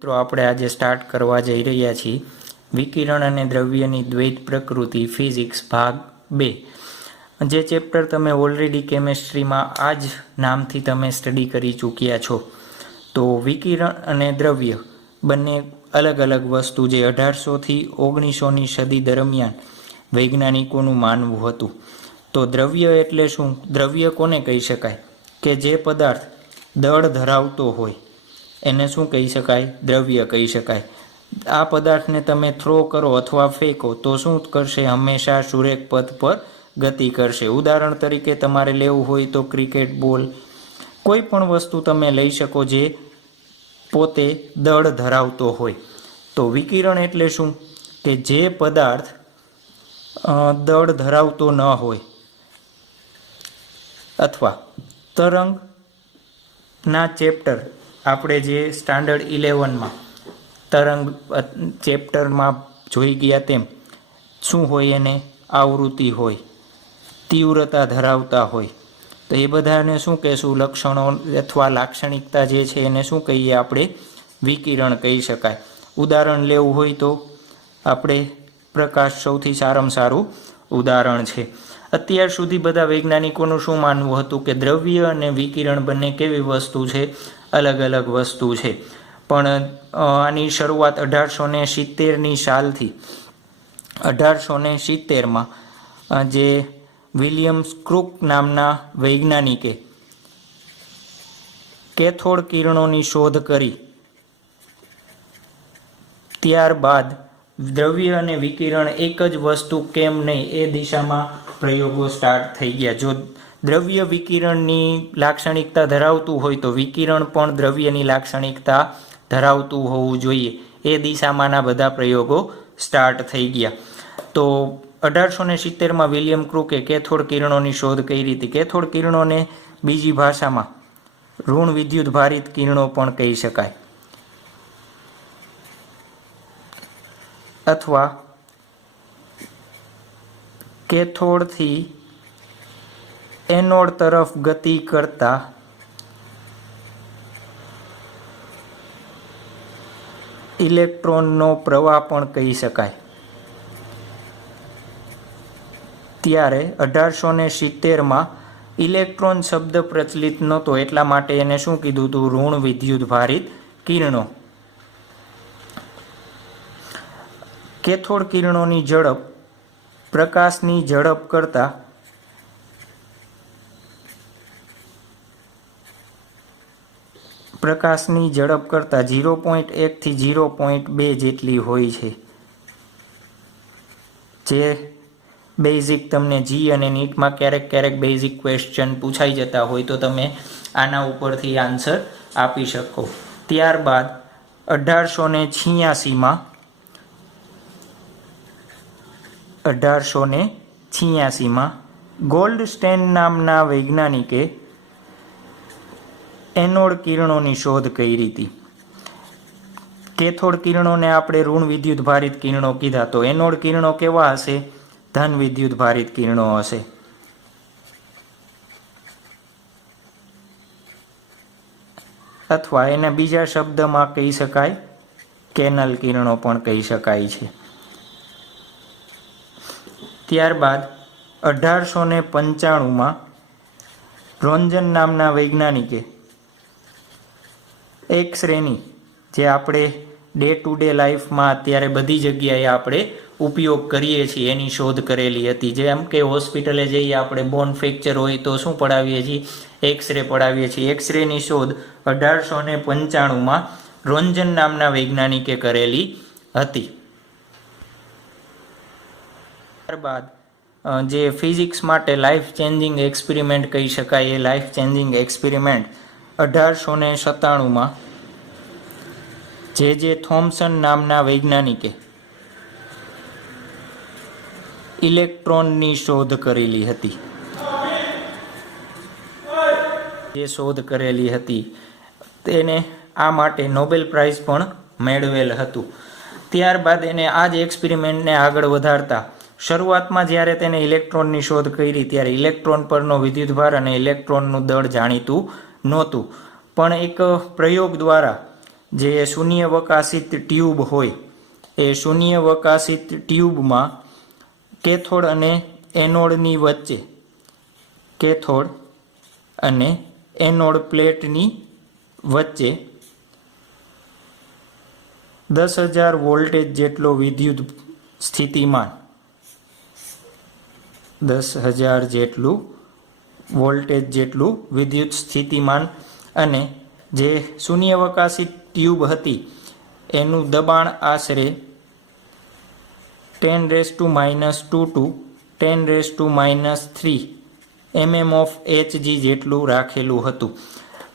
મિત્રો આપણે આજે સ્ટાર્ટ કરવા જઈ રહ્યા છીએ વિકિરણ અને દ્રવ્યની દ્વૈત પ્રકૃતિ ફિઝિક્સ ભાગ 2। જે ચેપ્ટર તમે ઓલરેડી કેમેસ્ટ્રીમાં આ જ નામથી તમે સ્ટડી કરી ચૂક્યા છો। તો વિકિરણ અને દ્રવ્ય બંને અલગ અલગ વસ્તુ જે 1800થી 1900ની સદી દરમિયાન વૈજ્ઞાનિકોનું માનવું હતું। તો દ્રવ્ય એટલે શું? દ્રવ્ય કોને કહી શકાય? કે જે પદાર્થ દળ ધરાવતો હોય એને શું કહી શકાય? દ્રવ્ય કહી શકાય। આ પદાર્થને તમે થ્રો કરો અથવા ફેંકો તો શું કરશે? હંમેશા સુરેખ પથ પર ગતિ કરશે। ઉદાહરણ તરીકે તમારે લેવું હોય તો ક્રિકેટ બોલ, કોઈ પણ વસ્તુ તમે લઈ શકો જે પોતે દળ ધરાવતો હોય। તો વિકિરણ એટલે શું? કે જે પદાર્થ દળ ધરાવતો ન હોય અથવા તરંગના ચેપ્ટર આપણે જે સ્ટાન્ડર્ડ 11માં તરંગ ચેપ્ટરમાં જોઈ ગયા તેમ શું હોય? એને આવૃત્તિ હોય, તીવ્રતા ધરાવતા હોય। તો એ બધાને શું કહેશું? લક્ષણો અથવા લાક્ષણિકતા જે છે એને શું કહીએ આપણે? વિકિરણ કહી શકાય। ઉદાહરણ લેવું હોય તો આપણે પ્રકાશ સૌથી સારામાં સારું ઉદાહરણ છે। અત્યાર સુધી બધા વૈજ્ઞાનિકોનું શું માનવું હતું? કે દ્રવ્ય અને વિકિરણ બંને કેવી વસ્તુ છે? અલગ અલગ વસ્તુ છે। પણ આની શરૂઆત 1870ની સાલથી 1870માં જે વિલિયમ ક્રુક નામના વૈજ્ઞાનિકે કેથોડ કિરણોની શોધ કરી ત્યારબાદ દ્રવ્ય અને વિકિરણ એક જ વસ્તુ કેમ નહીં એ દિશામાં પ્રયોગો સ્ટાર્ટ થઈ ગયા। જો દ્રવ્ય વિકિરણની લાક્ષણિકતા ધરાવતું હોય તો વિકિરણ પણ દ્રવ્યની લાક્ષણિકતા ધરાવતું હોવું જોઈએ। એ દિશામાંના બધા પ્રયોગો સ્ટાર્ટ થઈ ગયા। તો 1870માં વિલિયમ ક્રુકે કેથોડ કિરણોની શોધ કરી હતી। કેથોડ કિરણોને બીજી ભાષામાં ઋણ વિદ્યુત ભારિત કિરણો પણ કહી શકાય અથવા કેથોડથી એનોડ તરફ ગતિ કરતા ઇલેક્ટ્રોનનો પ્રવાહ પણ કહી શકાય। ત્યારે 1870માં ઇલેક્ટ્રોન શબ્દ પ્રચલિત નહોતો એટલા માટે એને શું કીધું હતું? ઋણ વિદ્યુત ભારિત કિરણો। કેથોડ કિરણોની ઝડપ પ્રકાશની ઝડપ કરતાં 0.1 થી 0.2 જેટલી હોય છે। જે બેઝિક તમને જી અને નીટમાં ક્યારેક બેઝિક ક્વેશ્ચન પૂછાઈ જતા હોય તો તમે આના ઉપરથી આન્સર આપી શકો। ત્યારબાદ 1886માં ગોલ્ડસ્ટેન નામના વૈજ્ઞાનિકે એનોડ કિરણોની શોધ કરી હતી। કેથોડ કિરણોને આપણે ઋણ વિદ્યુત ભારિત કિરણો કીધા, તો એનોડ કિરણો કેવા હશે? ધન વિદ્યુત ભારિત કિરણો હશે। અથવા એના બીજા શબ્દમાં કહી શકાય કેનલ કિરણો પણ કહી શકાય છે। ત્યારબાદ 1895માં રોન્જન નામના વૈજ્ઞાનિકે એક્સરેની જે આપણે ડે ટુ ડે લાઈફમાં અત્યારે બધી જગ્યાએ આપણે ઉપયોગ કરીએ છીએ એની શોધ કરેલી હતી। જેમ કે હોસ્પિટલે જઈએ આપણે બોન ફ્રેક્ચર હોય તો શું પડાવીએ છીએ? એક્સરે પડાવીએ છીએ। એક્સરેની શોધ 1895માં રોન્જન નામના વૈજ્ઞાનિકે કરેલી હતી। ત્યારબાદ જે ફિઝિક્સ માટે લાઈફ ચેન્જિંગ એક્સપેરિમેન્ટ કહી શકાય એ લાઈફ ચેન્જિંગ એક્સપેરિમેન્ટ 1897માં જે થોમ્સન નામના વૈજ્ઞાનિકે ઇલેક્ટ્રોનની શોધ કરેલી હતી। જે શોધ કરેલી હતી તેને આ માટે નોબેલ પ્રાઇઝ પણ મેળવેલ હતું। ત્યારબાદ એને આ જ એક્સપેરિમેન્ટને આગળ વધારતા શરૂઆતમાં જ્યારે તેને ઇલેક્ટ્રોનની શોધ કરી ત્યારે ઇલેક્ટ્રોન પરનો વિદ્યુતભાર અને ઇલેક્ટ્રોનનું દળ જાણીતું નહોતું, પણ એક પ્રયોગ દ્વારા જે શૂન્યવકાશિત ટ્યુબ હોય એ શૂન્યવકાશિત ટ્યુબમાં કેથોડ અને એનોડની વચ્ચે કેથોડ અને એનોડ પ્લેટની વચ્ચે 10,000 વોલ્ટેજ જેટલો વિદ્યુત સ્થિતિમાન 10,000 જેટલું વોલ્ટેજ જેટલું વિદ્યુત સ્થિતિમાન અને જે શૂન્યાવકાશી ટ્યુબ હતી એનું દબાણ આશરે 10⁻² to 10⁻³ mm of Hg જેટલું રાખેલું હતું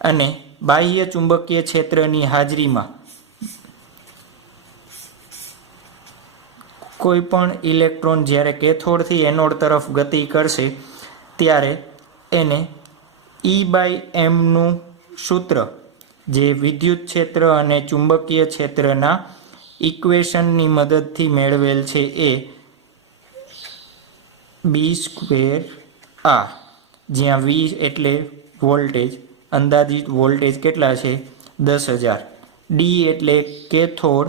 અને બાહ્ય ચુંબકીય ક્ષેત્રની હાજરીમાં કોઈ પણ ઇલેક્ટ્રોન જ્યારે કેથોડથી એનોડ તરફ ગતિ કરશે ત્યારે એને E/m નું સૂત્ર જે વિદ્યુત ક્ષેત્ર અને ચુંબકીય ક્ષેત્રના ઇક્વેશનની મદદથી મેળવેલ છે એ B²R, જ્યાં V એટલે વોલ્ટેજ, અંદાજિત વોલ્ટેજ કેટલા છે 10,000, D એટલે કેથોડ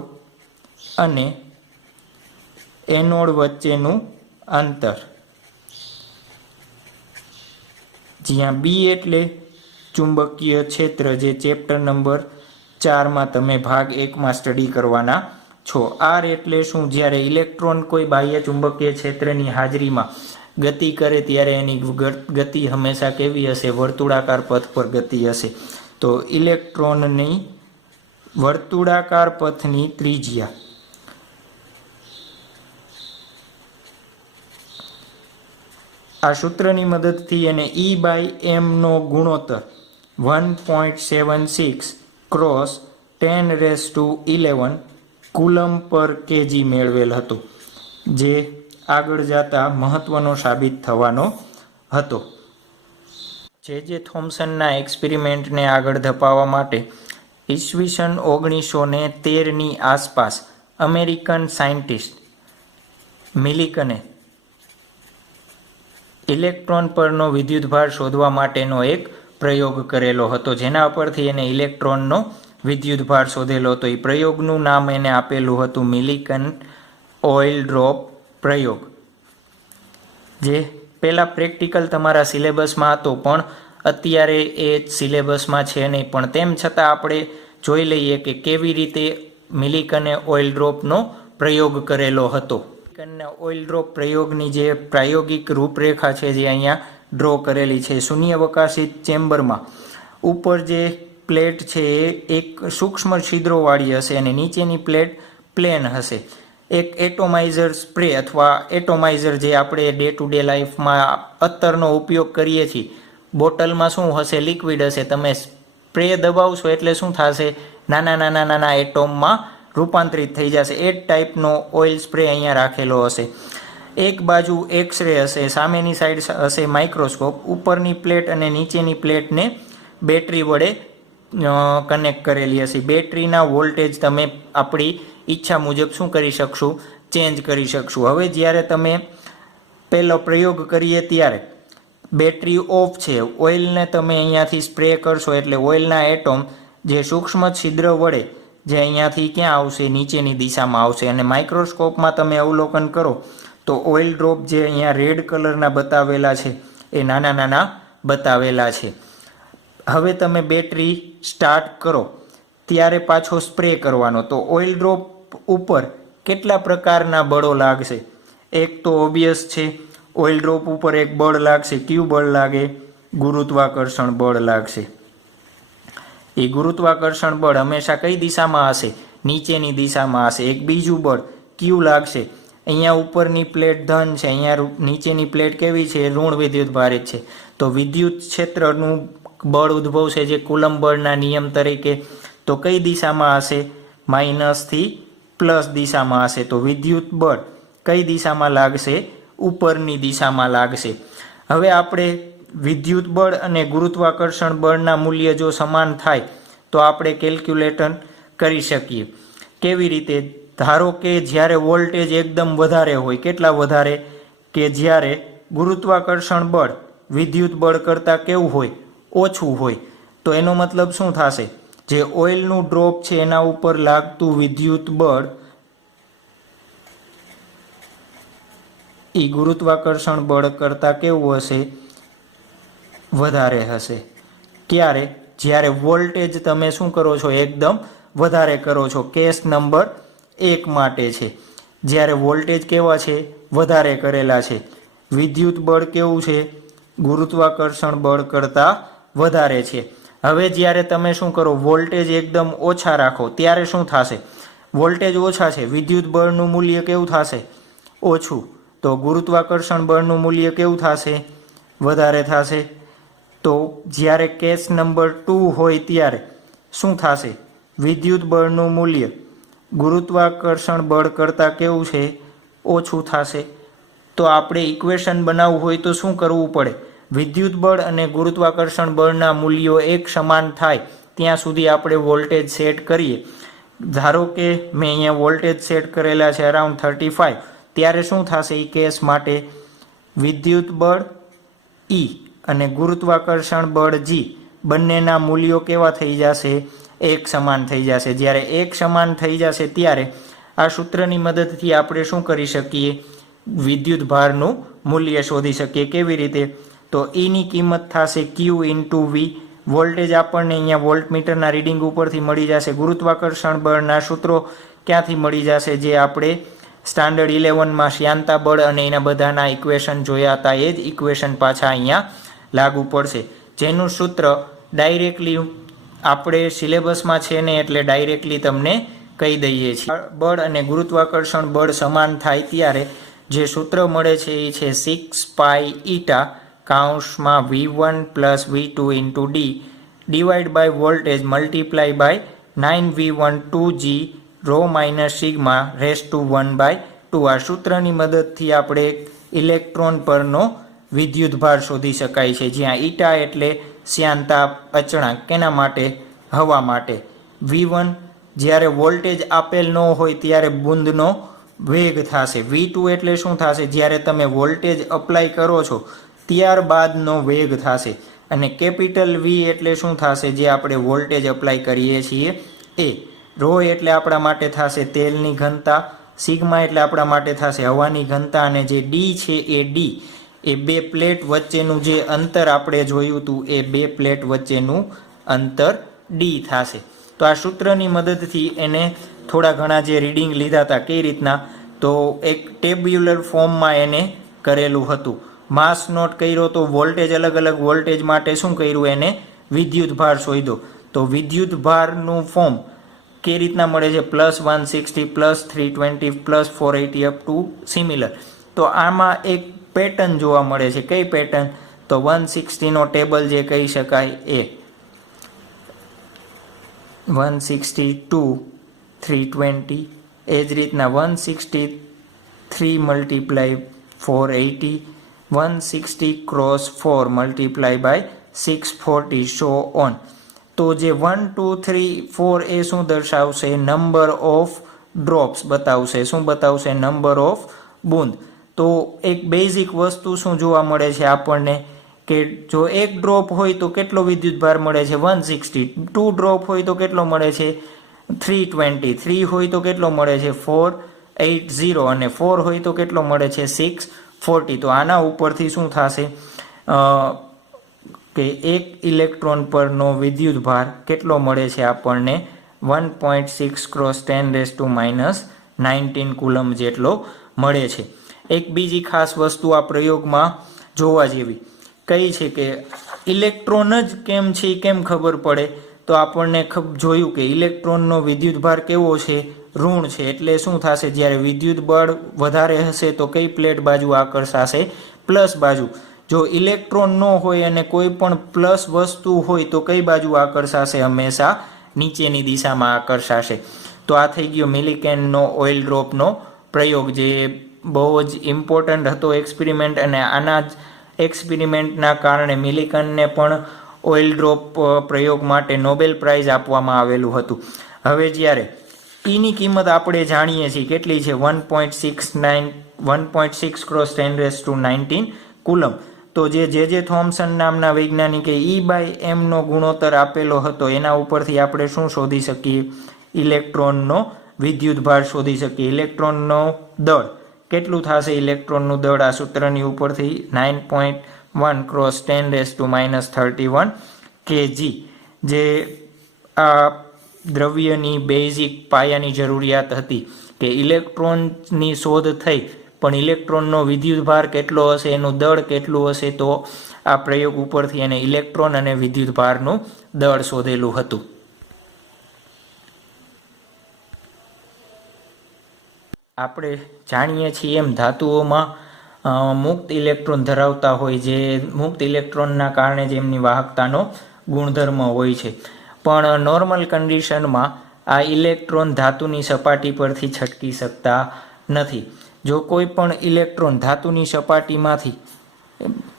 અને એનોડ વચ્ચેનું અંતર, જ્યાં B એટલે ચુંબકીય ક્ષેત્ર જે ચેપ્ટર નંબર 4માં તમે ભાગ 1માં સ્ટડી કરવાના છો. R એટલે શું? જ્યારે ઇલેક્ટ્રોન કોઈ બાહ્ય ચુંબકીય ક્ષેત્રની હાજરીમાં ગતિ કરે ત્યારે એની ગતિ હંમેશા કેવી હશે? વર્તુળાકાર પથ પર ગતિ હશે. તો ઇલેક્ટ્રોનની વર્તુળાકાર પથની ત્રિજ્યા આ સૂત્રની મદદથી એને E/m નો ગુણોત્તર 1.76 ક્રોસ 10⁻11 કુલમ પર kg મેળવેલ હતો, જે આગળ જતા મહત્વનો સાબિત થવાનો હતો. જે થોમ્સનના એક્સપેરિમેન્ટને આગળ ધપાવવા માટે ઈસવીસન 1913ની આસપાસ અમેરિકન સાયન્ટિસ્ટ મિલિકને ઇલેક્ટ્રોન પરનો વિદ્યુતભાર શોધવા માટેનો એક પ્રયોગ કરેલો હતો, જેના પરથી એને ઇલેક્ટ્રોનનો વિદ્યુતભાર શોધેલો હતો. એ પ્રયોગનું નામ એને આપેલું હતું મિલિકન ઓઇલ ડ્રોપ પ્રયોગ, જે પહેલાં પ્રેક્ટિકલ તમારા સિલેબસમાં હતો પણ અત્યારે એ સિલેબસમાં છે નહીં. પણ તેમ છતાં આપણે જોઈ લઈએ કે કેવી રીતે મિલિકને ઓઇલ ડ્રોપનો પ્રયોગ કરેલો હતો. ઓઇલ ડ્રોપ પ્રયોગની જે પ્રાયોગિક રૂપરેખા છે જે અહીંયા ડ્રો કરેલી છે. શૂન્યાવકાશી ચેમ્બરમાં ઉપર જે પ્લેટ છે એ એક સૂક્ષ્મ છિદ્રોવાળી હશે અને નીચેની પ્લેટ પ્લેન હશે. એક એટોમાઇઝર સ્પ્રે અથવા એટોમાઇઝર જે આપણે ડે ટુ ડે લાઈફમાં અત્તરનો ઉપયોગ કરીએ છીએ, બોટલમાં શું હશે? લિક્વિડ હશે. તમે સ્પ્રે દબાવશો એટલે શું થશે? નાના એટોમમાં રૂપાંતરિત થઈ જશે. એ જ ટાઈપનો ઓઇલ સ્પ્રે અહીંયા રાખેલો હશે. એક બાજુ એક્સરે હશે, સામેની સાઈડ હશે માઇક્રોસ્કોપ. ઉપરની પ્લેટ અને નીચેની પ્લેટને બેટરી વડે કનેક્ટ કરેલી હશે. બેટરીના વોલ્ટેજ તમે આપણી ઈચ્છા મુજબ શું કરી શકશું? ચેન્જ કરી શકશું. હવે જ્યારે તમે પહેલો પ્રયોગ કરીએ ત્યારે બેટરી ઓફ છે, ઓઇલને તમે અહીંયાથી સ્પ્રે કરશો એટલે ઓઇલના એટોમ જે સૂક્ષ્મ છિદ્ર વડે જે અહીંયાથી ક્યાં આવશે? નીચેની દિશામાં આવશે. અને માઇક્રોસ્કોપમાં તમે અવલોકન કરો તો ઓઇલ ડ્રોપ જે અહીંયા રેડ કલરના બતાવેલા છે એ નાના બતાવેલા છે. હવે તમે બેટરી સ્ટાર્ટ કરો ત્યારે પાછો સ્પ્રે કરવાનો, તો ઓઇલ ડ્રોપ ઉપર કેટલા પ્રકારના બળો લાગશે? એક તો ઓબ્વિયસ છે, ઓઇલ ડ્રોપ ઉપર એક બળ લાગશે. કયું બળ લાગે? ગુરુત્વાકર્ષણ બળ લાગશે. એ ગુરુત્વાકર્ષણ બળ હંમેશા કઈ દિશામાં હશે? નીચેની દિશામાં હશે. એક બીજું બળ કયું લાગશે? અહીંયા ઉપરની પ્લેટ ધન છે, અહીંયા નીચેની પ્લેટ કેવી છે? ઋણ વિદ્યુત ભારિત છે. તો વિદ્યુત ક્ષેત્રનું બળ ઉદ્ભવશે જે કુલમ બળના નિયમ તરીકે. તો કઈ દિશામાં હશે? માઇનસથી પ્લસ દિશામાં હશે. તો વિદ્યુત બળ કઈ દિશામાં લાગશે? ઉપરની દિશામાં લાગશે. હવે આપણે વિદ્યુત બળ અને ગુરુત્વાકર્ષણ બળના મૂલ્ય જો સમાન થાય તો આપણે કેલ્ક્યુલેશન કરી શકીએ. કેવી રીતે? ધારો કે જ્યારે વોલ્ટેજ એકદમ વધારે હોય, કેટલા વધારે? કે જ્યારે ગુરુત્વાકર્ષણ બળ વિદ્યુત બળ કરતાં કેવું હોય? ઓછું હોય. તો એનો મતલબ શું થશે? જે ઓઇલનું ડ્રોપ છે એના ઉપર લાગતું વિદ્યુત બળ એ ગુરુત્વાકર્ષણ બળ કરતાં કેવું હશે? વધારે હશે. ક્યારે? જ્યારે વોલ્ટેજ તમે શું કરો છો? એકદમ વધારે કરો છો. કેસ નંબર 1 માટે છે. જ્યારે વોલ્ટેજ કેવા છે? વધારે કરેલા છે. વિદ્યુત બળ કેવું છે? ગુરુત્વાકર્ષણ બળ કરતાં વધારે છે. હવે જ્યારે તમે શું કરો? વોલ્ટેજ એકદમ ઓછા રાખો ત્યારે શું થશે? વોલ્ટેજ ઓછા છે, વિદ્યુત બળનું મૂલ્ય કેવું થશે? ઓછું. તો ગુરુત્વાકર્ષણ બળનું મૂલ્ય કેવું થશે? વધારે થશે. તો જ્યારે કેસ નંબર 2 હોય ત્યારે શું થશે? વિદ્યુત બળનું મૂલ્ય ગુરુત્વાકર્ષણ બળ કરતાં કેવું છે? ઓછું થશે. તો આપણે ઇક્વેશન બનાવવું હોય તો શું કરવું પડે? વિદ્યુત બળ અને ગુરુત્વાકર્ષણ બળના મૂલ્યો એક સમાન થાય ત્યાં સુધી આપણે વોલ્ટેજ સેટ કરીએ. ધારો કે મેં અહીંયા વોલ્ટેજ સેટ કરેલા છે અરાઉન્ડ 35, ત્યારે શું થશે? એ કેસ માટે વિદ્યુત બળ E અને ગુરુત્વાકર્ષણ બળ G બંનેના મૂલ્યો કેવા થઈ જશે? એક સમાન થઈ જશે. જ્યારે એક સમાન થઈ જશે ત્યારે આ સૂત્રની મદદથી આપણે શું કરી શકીએ? વિદ્યુત ભારનું મૂલ્ય શોધી શકીએ. કેવી રીતે? તો Eની કિંમત થશે Q ઇન્ટુ V. વોલ્ટેજ આપણને અહીંયા વોલ્ટમીટરના રીડિંગ ઉપરથી મળી જશે. ગુરુત્વાકર્ષણ બળના સૂત્રો ક્યાંથી મળી જશે? જે આપણે સ્ટાન્ડર્ડ 11માં શ્યાનતા બળ અને એના બધાના ઇક્વેશન જોયા હતા એ જ ઇક્વેશન પાછા અહીંયા લાગુ પડશે. જેનું સૂત્ર ડાયરેક્ટલી આપણે સિલેબસમાં છે ને એટલે ડાયરેક્ટલી તમને કહી દઈએ છીએ. બળ અને ગુરુત્વાકર્ષણ બળ સમાન થાય ત્યારે જે સૂત્ર મળે છે એ છે 6 પાઈ ઈટા કાઉન્સમાં V1 plus V2 into D divide by voltage multiply by 9V1 2G rho minus sigma raise to 1/2. આ સૂત્રની મદદથી આપણે ઇલેક્ટ્રોન પરનો વિદ્યુતભાર શોધી શકાય છે. જ્યાં ઈટા એટલે શ્યાનતા અચળાંક. કેના માટે? હવા માટે. V1 જ્યારે વોલ્ટેજ આપેલ ન હોય ત્યારે બુંદનો વેગ થશે. V2 એટલે શું થશે? જ્યારે તમે વોલ્ટેજ અપ્લાય કરો છો ત્યારબાદનો વેગ થશે. અને કેપિટલ V એટલે શું થશે? જે આપણે વોલ્ટેજ અપ્લાય કરીએ છીએ એ. રો એટલે આપણા માટે થશે તેલની ઘનતા. સિગ્મા એટલે આપણા માટે થશે હવાની ઘનતા. અને જે D છે એ D એ બે પ્લેટ વચ્ચેનું જે અંતર આપણે જોયું હતું એ બે પ્લેટ વચ્ચેનું અંતર D થશે. તો આ સૂત્રની મદદથી એને થોડા ઘણા જે રીડિંગ લીધા હતા કઈ રીતના? તો એક ટેબ્યુલર ફોર્મમાં એને કરેલું હતું. માસ નોટ કર્યો તો વોલ્ટેજ અલગ અલગ વોલ્ટેજ માટે શું કર્યું? એને વિદ્યુત ભાર શોધ્યો. તો વિદ્યુત ભારનું ફોર્મ કઈ રીતના મળે છે? +160 +320 +480 અપ ટુ સિમિલર. તો આમાં એક પેટર્ન જોવા મળે છે. કઈ પેટર્ન? તો 160 નો ટેબલ જે કહી શકાય એ 162 320. એ જ રીતના 163 multiply 480 160 cross 4 multiply by 640 so on. તો જે 1 2 3 4 એ શું દર્શાવશે? નંબર ઓફ ડ્રોપ્સ બતાવશે. શું બતાવશે? નંબર ઓફ બુંદ. તો એક બેઝિક વસ્તુ શું જોવા મળે છે આપણને કે જો એક ડ્રોપ હોય તો કેટલો વિદ્યુતભાર મળે છે? 160. 2 ડ્રોપ હોય તો કેટલો મળે છે? 320. 3 હોય તો કેટલો મળે છે? 480. અને 4 હોય તો કેટલો મળે છે? 640. તો આના ઉપરથી શું થશે કે એક ઇલેક્ટ્રોન પરનો વિદ્યુતભાર કેટલો મળે છે આપણને? 1.6 ક્રોસ 10⁻⁹ કુલમ જેટલો મળે છે. એક બીજી ખાસ વસ્તુ આ પ્રયોગમાં જોવા જેવી કઈ છે કે ઇલેક્ટ્રોન જ કેમ છે કેમ ખબર પડે? તો આપણને જોયું કે ઇલેક્ટ્રોનનો વિદ્યુતભાર કેવો છે? ઋણ છે. એટલે શું થશે? જ્યારે વિદ્યુત બળ વધારે હશે તો કઈ પ્લેટ બાજુ આકર્ષાશે? પ્લસ બાજુ. જો ઇલેક્ટ્રોન ન હોય અને કોઈ પણ પ્લસ વસ્તુ હોય તો કઈ બાજુ આકર્ષાશે? હંમેશા નીચેની દિશામાં આકર્ષાશે. તો આ થઈ ગયો મિલિકેનનો ઓઇલ ડ્રોપનો પ્રયોગ, જે બહુ જ ઇમ્પોર્ટન્ટ હતો એક્સપેરિમેન્ટ. અને આના જ એક્સપેરિમેન્ટના કારણે મિલિકનને પણ ઓઇલ ડ્રોપ પ્રયોગ માટે નોબેલ પ્રાઇઝ આપવામાં આવેલું હતું. હવે જ્યારે Eની કિંમત આપણે જાણીએ છીએ કેટલી છે? 1.6 ક્રોસ 10⁻⁹ કુલમ. તો જે થોમ્સન નામના વૈજ્ઞાનિકે E/m ગુણોત્તર આપેલો હતો એના ઉપરથી આપણે શું શોધી શકીએ? ઇલેક્ટ્રોનનો વિદ્યુતભાર શોધી શકીએ. ઇલેક્ટ્રોનનો દળ કેટલું થશે? ઇલેક્ટ્રોનનું દળ આ સૂત્રની ઉપરથી 9.1 × 10⁻31 kg, જે આ દ્રવ્યની બેઝિક પાયાની જરૂરિયાત હતી કે ઇલેક્ટ્રોનની શોધ થઈ, પણ ઇલેક્ટ્રોનનો વિદ્યુતભાર કેટલો હશે, એનું દળ કેટલું હશે, તો આ પ્રયોગ ઉપરથી એને ઇલેક્ટ્રોન અને વિદ્યુતભારનું દળ શોધેલું હતું. આપણે જાણીએ છીએ એમ ધાતુઓમાં મુક્ત ઇલેક્ટ્રોન ધરાવતા હોય, જે મુક્ત ઇલેક્ટ્રોનના કારણે જ એમની વાહકતાનો ગુણધર્મ હોય છે. પણ નોર્મલ કન્ડિશનમાં આ ઇલેક્ટ્રોન ધાતુની સપાટી પરથી છટકી શકતા નથી. જો કોઈ પણ ઇલેક્ટ્રોન ધાતુની સપાટીમાંથી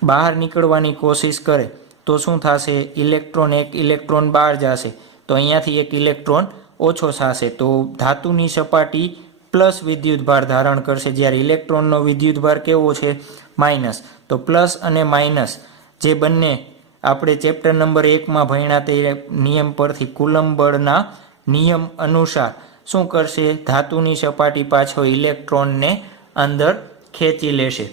બહાર નીકળવાની કોશિશ કરે તો શું થશે? એક ઇલેક્ટ્રોન બહાર જશે, તો અહીંયાથી એક ઇલેક્ટ્રોન ઓછો થશે, તો ધાતુની સપાટી પ્લસ વિદ્યુતભાર ધારણ કરશે. જ્યારે ઇલેક્ટ્રોનનો વિદ્યુતભાર કેવો છે? માઇનસ. તો પ્લસ અને માઇનસ જે બંને આપણે ચેપ્ટર નંબર 1માં ભણ્યા તે નિયમ પરથી, કુલમ્બ બળના નિયમ અનુસાર શું કરશે? ધાતુની સપાટી પાછો ઇલેક્ટ્રોનને અંદર ખેંચી લેશે.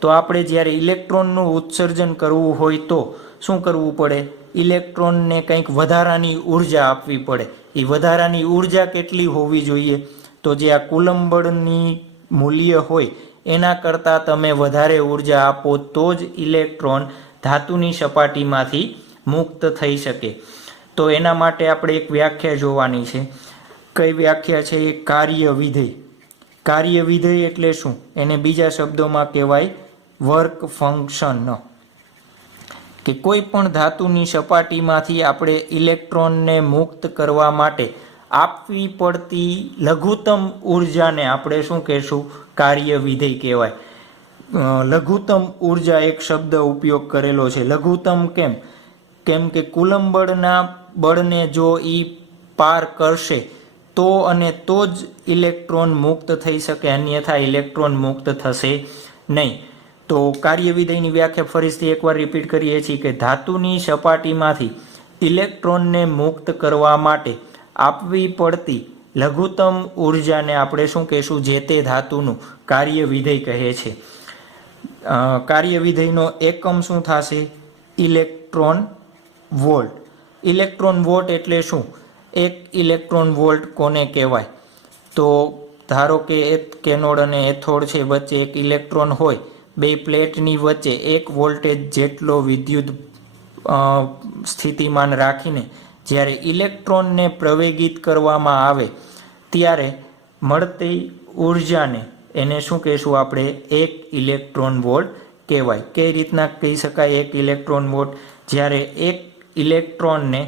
તો આપણે જ્યારે ઇલેક્ટ્રોનનું ઉત્સર્જન કરવું હોય તો શું કરવું પડે? ઇલેક્ટ્રોનને કંઈક વધારાની ઉર્જા આપવી પડે. એ વધારાની ઉર્જા કેટલી હોવી જોઈએ? તો જે આ કુલમ્બ બળની મૂલ્ય હોય એના કરતાં તમે વધારે ઉર્જા આપો તો જ ઇલેક્ટ્રોન ધાતુની સપાટીમાંથી મુક્ત થઈ શકે. તો એના માટે આપણે એક વ્યાખ્યા જોવાની છે. કઈ વ્યાખ્યા છે? એ કાર્ય વિધેય. કાર્ય વિધેય એટલે શું? એને બીજા શબ્દોમાં કહેવાય વર્ક ફંક્શન. કે કોઈ પણ ધાતુની સપાટીમાંથી આપણે ઇલેક્ટ્રોનને મુક્ત કરવા માટે આપવી પડતી લઘુત્તમ ઉર્જાને આપણે શું કહેશું? કાર્ય વિધેય કહેવાય. લઘુત્તમ ઉર્જા એક શબ્દ ઉપયોગ કરેલો છે. લઘુત્તમ કેમ કે કુલમ્બ બળને જો પાર કરશે તો અને તો જ ઇલેક્ટ્રોન મુક્ત થઈ શકે, અન્યથા ઇલેક્ટ્રોન મુક્ત થશે નહીં. તો કાર્ય વિધેયની વ્યાખ્યા ફરીથી એકવાર રિપીટ કરીએ છીએ કે ધાતુની સપાટીમાંથી ઇલેક્ટ્રોનને મુક્ત કરવા માટે આપવી પડતી લઘુત્તમ ઉર્જાને આપણે શું કહેશું? જે તે ધાતુનું કાર્ય વિધેય કહે છે. કાર્ય વિધેયનો એકમ શું થશે? Electron volt. ઇલેક્ટ્રોન વોલ્ટ એટલે શું? એક ઇલેક્ટ્રોન વોલ્ટ કોને કહેવાય? તો ધારો કે એક કેનોડ અને એથોડ છે, વચ્ચે એક ઇલેક્ટ્રોન હોય, બે પ્લેટની વચ્ચે 1 વોલ્ટેજ જેટલો વિદ્યુત સ્થિતિમાન રાખીને જ્યારે ઇલેક્ટ્રોનને પ્રવેગિત કરવામાં આવે ત્યારે મળતી ઉર્જાને એને શું કહેશું આપણે? 1 ઇલેક્ટ્રોન વોલ્ટ કહેવાય. કઈ રીતના કહી શકાય 1 ઇલેક્ટ્રોન વોલ્ટ? જ્યારે એક ઇલેક્ટ્રોનને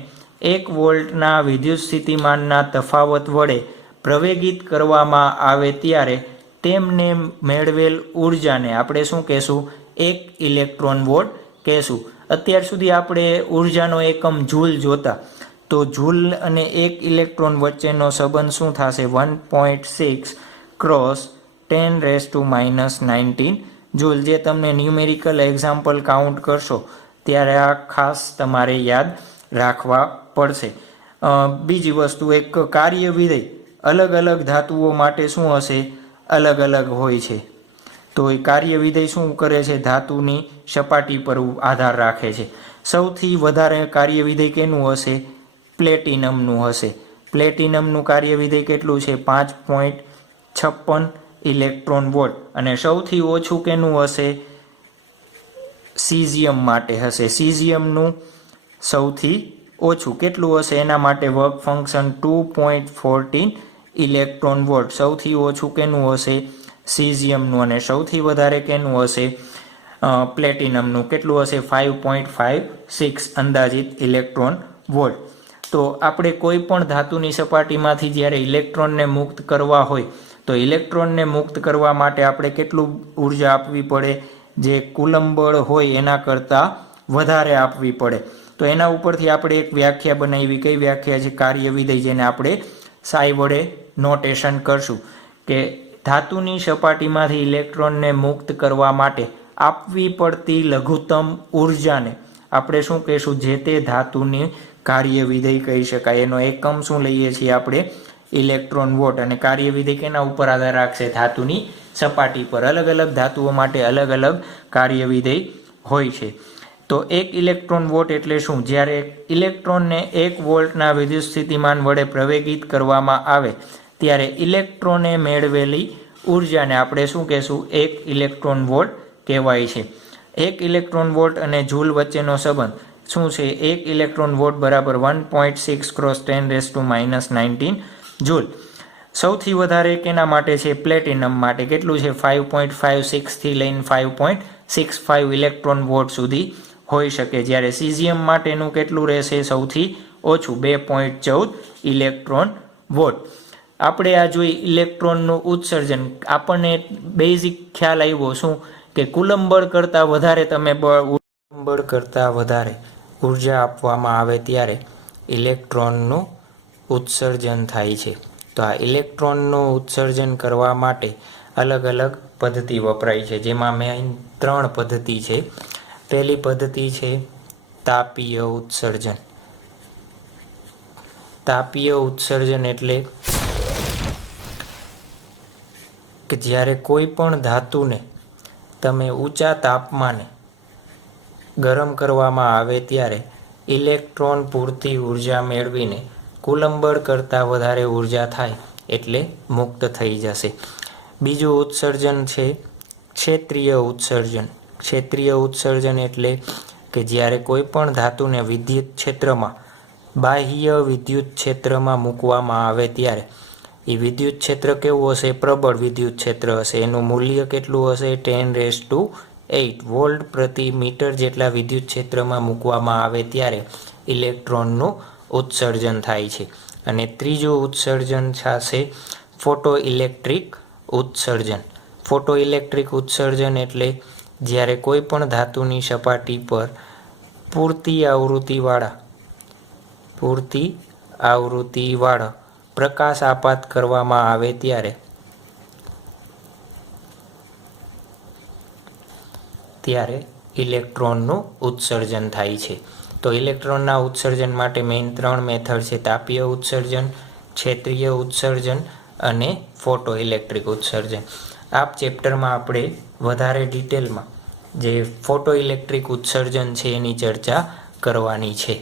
1 વોલ્ટના વિદ્યુત સ્થિતિમાનના તફાવત વડે પ્રવેગિત કરવામાં આવે ત્યારે તેમને મેળવેલ ઉર્જાને આપણે શું કહેશું? 1 ઇલેક્ટ્રોન વોલ્ટ કહેશું. અત્યાર સુધી આપણે ઉર્જાનો એકમ જૂલ જોતા, તો જૂલ અને 1 ઇલેક્ટ્રોન વચ્ચેનો સંબંધ શું થશે? 1.6 × 10⁻⁻19 જૂલ. જે તમને ન્યુમેરિકલ એક્ઝામ્પલ કાઉન્ટ કરશો ત્યારે આ ખાસ તમારે યાદ રાખવા પડશે. બીજી વસ્તુ, એક કાર્ય વિધેય અલગ અલગ ધાતુઓ માટે શું હશે? અલગ અલગ હોય છે. તો એ કાર્ય વિધેય શું કરે છે? ધાતુની સપાટી પર આધાર રાખે છે. સૌથી વધારે કાર્ય વિધેય કેનું હશે? પ્લેટિનમનું હશે. પ્લેટિનમનું કાર્ય વિધેય કેટલું છે? 5.56 ઇલેક્ટ્રોન વોલ્ટ. અને સૌથી ઓછું કેનું હશે? સીઝિયમ માટે હશે. સીઝિયમનું સૌથી ઓછું કેટલું હશે? એના માટે વર્ક ફંક્શન 2.14 ઇલેક્ટ્રોન વોલ્ટ. સૌથી ઓછું કેનું હશે? સીઝિયમનું. અને સૌથી વધારે કેનું હશે? પ્લેટિનમનું. કેટલું હશે? 5.56 અંદાજિત ઇલેક્ટ્રોન વોલ્ટ. તો આપણે કોઈ પણ ધાતુની સપાટીમાંથી જ્યારે ઇલેક્ટ્રોનને મુક્ત કરવા હોય તો ઇલેક્ટ્રોનને મુક્ત કરવા માટે આપણે કેટલું ઉર્જા આપવી પડે? જે કુલમ્બ બળ હોય એના કરતાં વધારે આપવી પડે. તો એના ઉપરથી આપણે એક વ્યાખ્યા બનાવી. કઈ વ્યાખ્યા છે? કાર્ય વિધેય, જેને આપણે સાઈ વડે નોટેશન કરશું કે ધાતુની સપાટીમાંથી ઇલેક્ટ્રોનને મુક્ત કરવા માટે આપવી પડતી લઘુત્તમ ઉર્જાને આપણે શું કહીશું, જે તે ધાતુની કાર્યવિધેય કહી શકાય. એનો એકમ શું લઈએ છીએ આપણે, ઇલેક્ટ્રોન વોટ. અને કાર્યવિધેય કેના ઉપર આધાર રાખશે, ધાતુની સપાટી પર. અલગ અલગ ધાતુઓ માટે અલગ અલગ કાર્યવિધેય હોય છે. તો 1 ઇલેક્ટ્રોન વોટ એટલે શું, જ્યારે ઇલેક્ટ્રોનને 1 વોલ્ટના વિદ્યુત સ્થિતિમાન વડે પ્રવેગિત કરવામાં આવે ત્યારે ઇલેક્ટ્રોને મેળવેલી ઉર્જાને આપણે શું કહેશું, 1 ઇલેક્ટ્રોન વોલ્ટ કહેવાય છે. 1 ઇલેક્ટ્રોન વોલ્ટ અને જૂલ વચ્ચેનો સંબંધ શું છે, 1 ઇલેક્ટ્રોન વોલ્ટ બરાબર 1.6 × 10⁻⁹ જૂલ. સૌથી વધારે કેના માટે છે, પ્લેટિનમ માટે. કેટલું છે, 5.56 થી લઈને 5.65 ઇલેક્ટ્રોન વોલ્ટ સુધી હોઈ શકે. જ્યારે સીઝિયમ માટેનું કેટલું રહેશે, સૌથી ઓછું 2.14 ઇલેક્ટ્રોન વોલ્ટ. આપણે આ જોઈ ઇલેક્ટ્રોનનું ઉત્સર્જન. આપણને બેઝિક ખ્યાલ આવ્યો શું, કે કુલંબળ કરતાં વધારે કુલંબળ કરતાં વધારે ઉર્જા આપવામાં આવે ત્યારે ઇલેક્ટ્રોનનું ઉત્સર્જન થાય છે. તો આ ઇલેક્ટ્રોનનું ઉત્સર્જન કરવા માટે અલગ અલગ પદ્ધતિ વપરાય છે, જેમાં મેઇન 3 પદ્ધતિ છે. પહેલી પદ્ધતિ છે તાપીય ઉત્સર્જન. તાપીય ઉત્સર્જન એટલે કે જ્યારે કોઈ પણ ધાતુને તમે ઊંચા તાપમાને ગરમ કરવામાં આવે ત્યારે ઇલેક્ટ્રોન પૂરતી ઉર્જા મેળવીને કુલંબળ કરતાં વધારે ઉર્જા થાય એટલે મુક્ત થઈ જશે. બીજું ઉત્સર્જન છે ક્ષેત્રીય ઉત્સર્જન. ક્ષેત્રીય ઉત્સર્જન એટલે કે જ્યારે કોઈ પણ ધાતુને વિદ્યુત ક્ષેત્રમાં, બાહ્ય વિદ્યુત ક્ષેત્રમાં મૂકવામાં આવે ત્યારે એ વિદ્યુત ક્ષેત્ર કેવું હશે, પ્રબળ વિદ્યુત ક્ષેત્ર હશે. એનું મૂલ્ય કેટલું હશે, 10⁸ વોલ્ટ પ્રતિ મીટર જેટલા વિદ્યુત ક્ષેત્રમાં મૂકવામાં આવે ત્યારે ઇલેક્ટ્રોનનું ઉત્સર્જન થાય છે. અને ત્રીજું ઉત્સર્જન થશે ફોટો ઇલેક્ટ્રિક ઉત્સર્જન. ફોટો ઇલેક્ટ્રિક ઉત્સર્જન એટલે જ્યારે કોઈ પણ ધાતુની સપાટી પર પૂરતી આવૃત્તિવાળા પ્રકાશ આપાત કરવામાં આવે ત્યારે ઇલેક્ટ્રોનનું ઉત્સર્જન થાય છે. તો ઇલેક્ટ્રોનના ઉત્સર્જન માટે મેઇન 3 મેથડ છે, તાપીય ઉત્સર્જન, ક્ષેત્રીય ઉત્સર્જન અને ફોટો ઇલેક્ટ્રિક ઉત્સર્જન. આ ચેપ્ટરમાં આપણે વધારે ડિટેલમાં જે ફોટો ઇલેક્ટ્રિક ઉત્સર્જન છે એની ચર્ચા કરવાની છે.